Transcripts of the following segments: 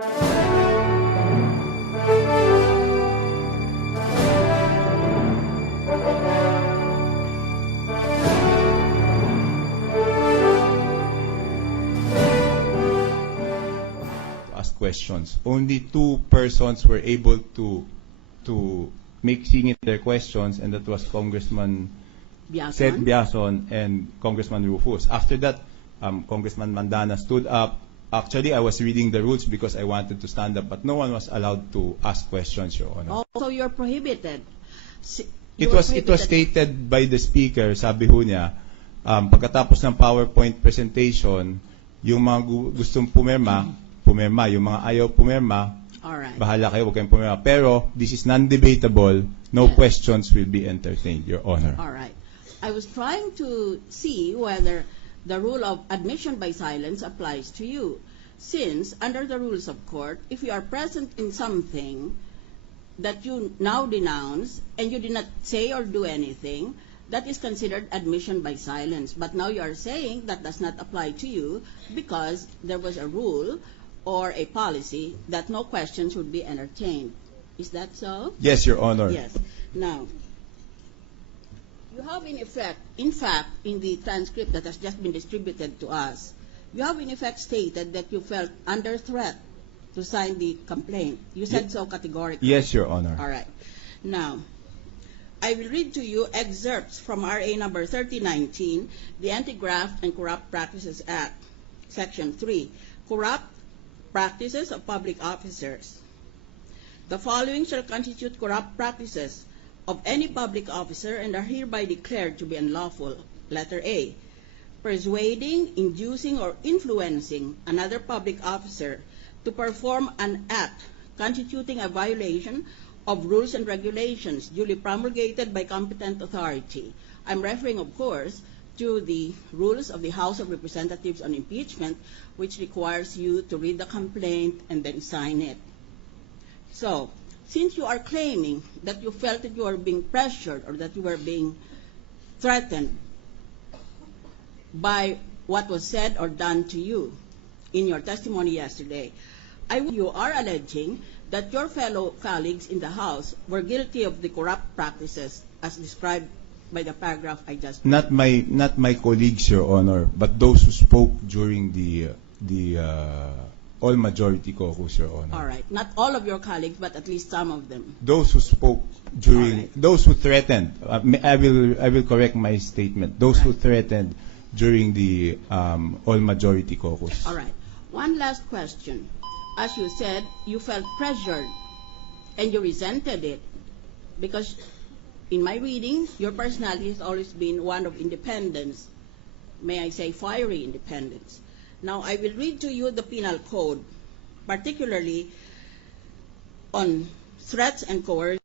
Ask questions. Only two persons were able to make singing their questions, and that was Congressman Seth Biason and Congressman Rufus. After that, Congressman Mandana stood up. Actually, I was reading the rules because I wanted to stand up, but no one was allowed to ask questions, Your Honor. Also, you're prohibited. It was stated by the speaker, sabi ho niya, pagkatapos ng PowerPoint presentation, yung mga gustong pumirma, yung mga ayaw pumirma, Alright. bahala kayo, huwag kayong pumirma. Pero, this is non-debatable, no questions will be entertained, Your Honor. All right. I was trying to see whether the rule of admission by silence applies to you. Since, under the rules of court, if you are present in something that you now denounce and you did not say or do anything, that is considered admission by silence. But now you are saying that does not apply to you because there was a rule or a policy that no questions would be entertained. Is that so? Yes, Your Honor. Yes. Now, you have in fact, in the transcript that has just been distributed to us, you have in effect stated that you felt under threat to sign the complaint. You said so categorically. Yes, Your Honor. All right. Now, I will read to you excerpts from RA number 3019, the Anti-Graft and Corrupt Practices Act, Section 3, Corrupt Practices of Public Officers. The following shall constitute corrupt practices of any public officer and are hereby declared to be unlawful. Letter A, persuading, inducing, or influencing another public officer to perform an act constituting a violation of rules and regulations duly promulgated by competent authority. I'm referring, of course, to the rules of the House of Representatives on impeachment, which requires you to read the complaint and then sign it. So, since you are claiming that you felt that you were being pressured or that you were being threatened by what was said or done to you in your testimony yesterday, you are alleging that your fellow colleagues in the House were guilty of the corrupt practices as described by the paragraph I just read. Not my colleagues, Your Honor, but those who spoke during the all-majority caucus, Your Honor. All right. Not all of your colleagues, but at least some of them. Those who spoke during, Right. those who threatened, I will correct my statement. Those who threatened during the all-majority caucus. All right. One last question. As you said, you felt pressured and you resented it because in my reading, your personality has always been one of independence. May I say fiery independence. Now, I will read to you the penal code, particularly on threats and coercion.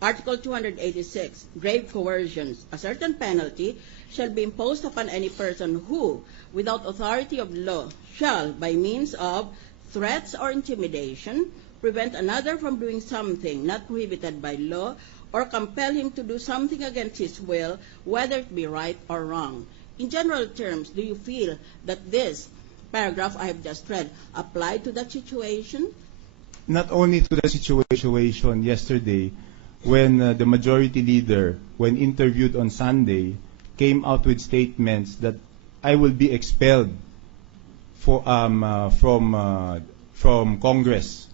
Article 286, grave coercions. A certain penalty shall be imposed upon any person who, without authority of law, shall, by means of threats or intimidation, prevent another from doing something not prohibited by law or compel him to do something against his will, whether it be right or wrong. In general terms, do you feel that this paragraph I have just read applied to that situation? Not only to the situation yesterday, when the majority leader, when interviewed on Sunday, came out with statements that I will be expelled from Congress,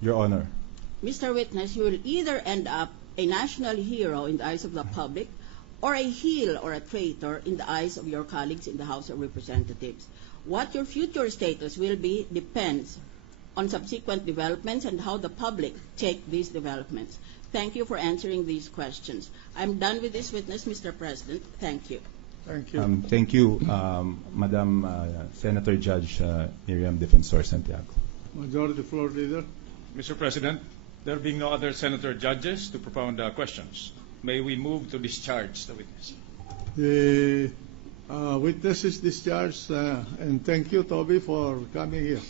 Your Honor. Mr. Witness, you will either end up a national hero in the eyes of the public or a heel or a traitor in the eyes of your colleagues in the House of Representatives. What your future status will be depends on subsequent developments and how the public take these developments. Thank you for answering these questions. I'm done with this witness, Mr. President. Thank you. Thank you. Thank you, Madam Senator Judge Miriam Defensor Santiago. Majority Floor Leader. Mr. President, there being no other senator judges to propound questions, may we move to discharge the witness? The witness is discharged, and thank you, Toby, for coming here.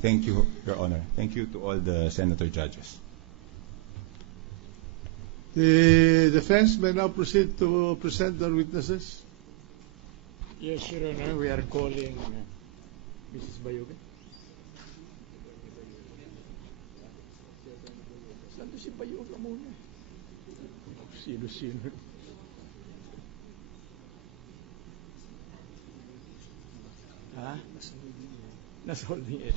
Thank you, Your Honor. Thank you to all the senator judges. The defense may now proceed to present their witnesses. Yes, Your Honor, we are calling Mrs. Bayoga? Saan si Bayoga muna? Sino-sino. Ha? Nasa holding area.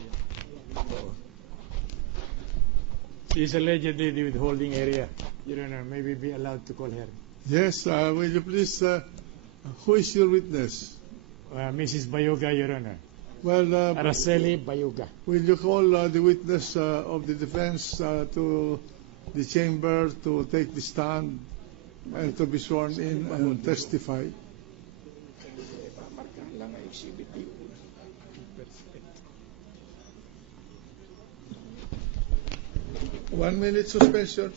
She's allegedly with holding area. Your Honor, may we be allowed to call her? Yes, will you please, who is your witness? Mrs. Bayoga, Your Honor. Well, Araceli Bayoga. will you call the witness of the defense to the chamber to take the stand and to be sworn in and testify? Markahan lang ang exhibit D. 1 minute suspension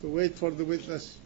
to wait for the witness.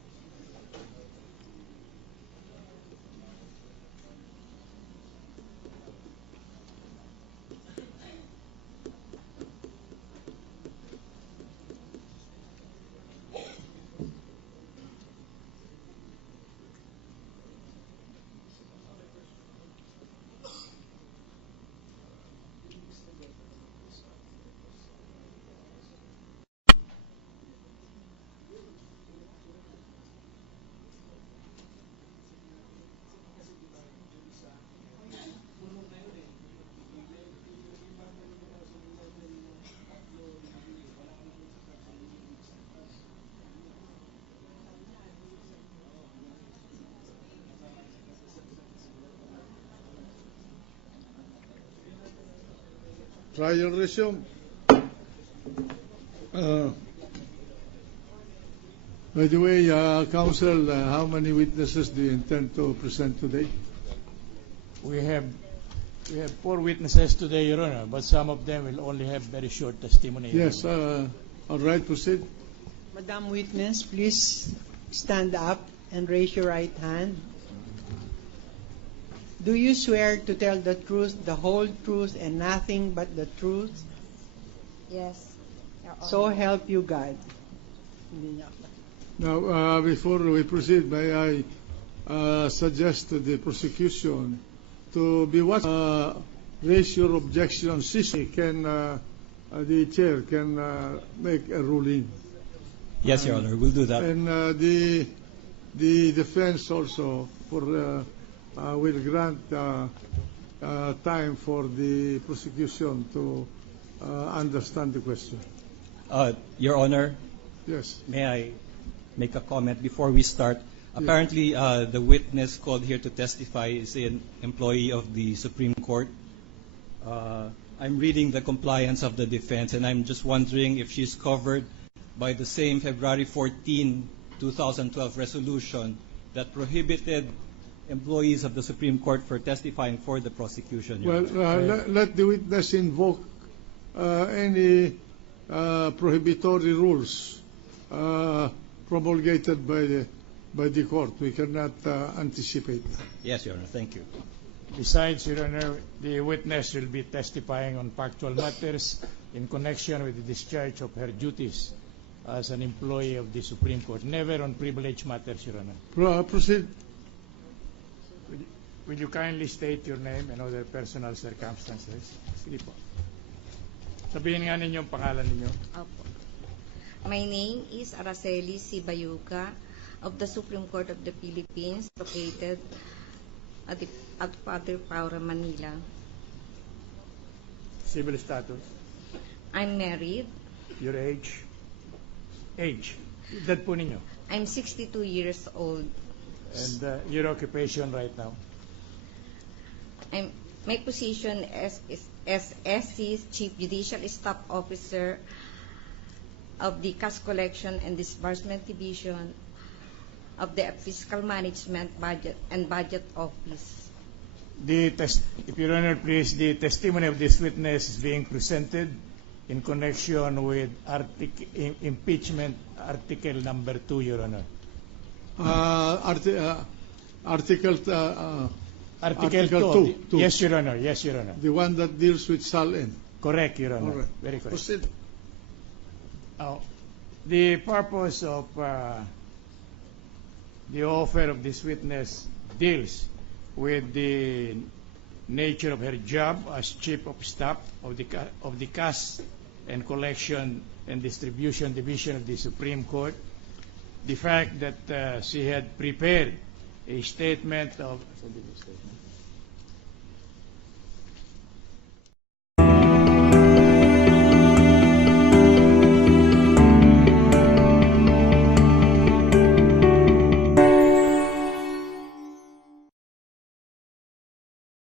Trial resume. By the way, counsel, how many witnesses do you intend to present today? We have 4 witnesses today, Your Honor, but some of them will only have very short testimony. Yes, all right, proceed. Madam Witness, please stand up and raise your right hand. Do you swear to tell the truth, the whole truth, and nothing but the truth? Yes. Your So Honor. help you God. Now, before we proceed, may I suggest to the prosecution to be what? Raise your objection. The chair can make a ruling. Yes, Your Honor, we'll do that. And the defense also will grant time for the prosecution to understand the question. Your Honor, Yes. may I make a comment before we start? Apparently, the witness called here to testify is an employee of the Supreme Court. I'm reading the compliance of the defense, and I'm just wondering if she's covered by the same February 14, 2012 resolution that prohibited employees of the Supreme Court for testifying for the prosecution. Your Well, Honor. let the witness invoke any prohibitory rules promulgated by the court. We cannot anticipate. Yes, Your Honor, thank you. Besides, Your Honor, the witness will be testifying on factual matters in connection with the discharge of her duties as an employee of the Supreme Court, never on privilege matters, Your Honor. Proceed. Will you kindly state your name and other personal circumstances? Sige po. Sabihin nga ninyo ang pangalan ninyo. Opo. My name is Araceli C. Bayuga of the Supreme Court of the Philippines, located at Padre Paura, Manila. Civil status. I'm married. Your age. Age. Edad po ninyo. I'm 62 years old. And your occupation right now. My position as SC's Chief Judicial Staff Officer of the Cash Collection and Disbursement Division of the Fiscal Management Budget Office. If Your Honor, please, the testimony of this witness is being presented in connection with impeachment article number 2, Your Honor. Article 2. Yes, Your Honor. Yes, Your Honor. The one that deals with SALN. Correct, Your Honor. All right. Very correct. Proceed. The purpose of the offer of this witness deals with the nature of her job as Chief of Staff of the Cash and Collection and Distribution Division of the Supreme Court, the fact that she had prepared a statement of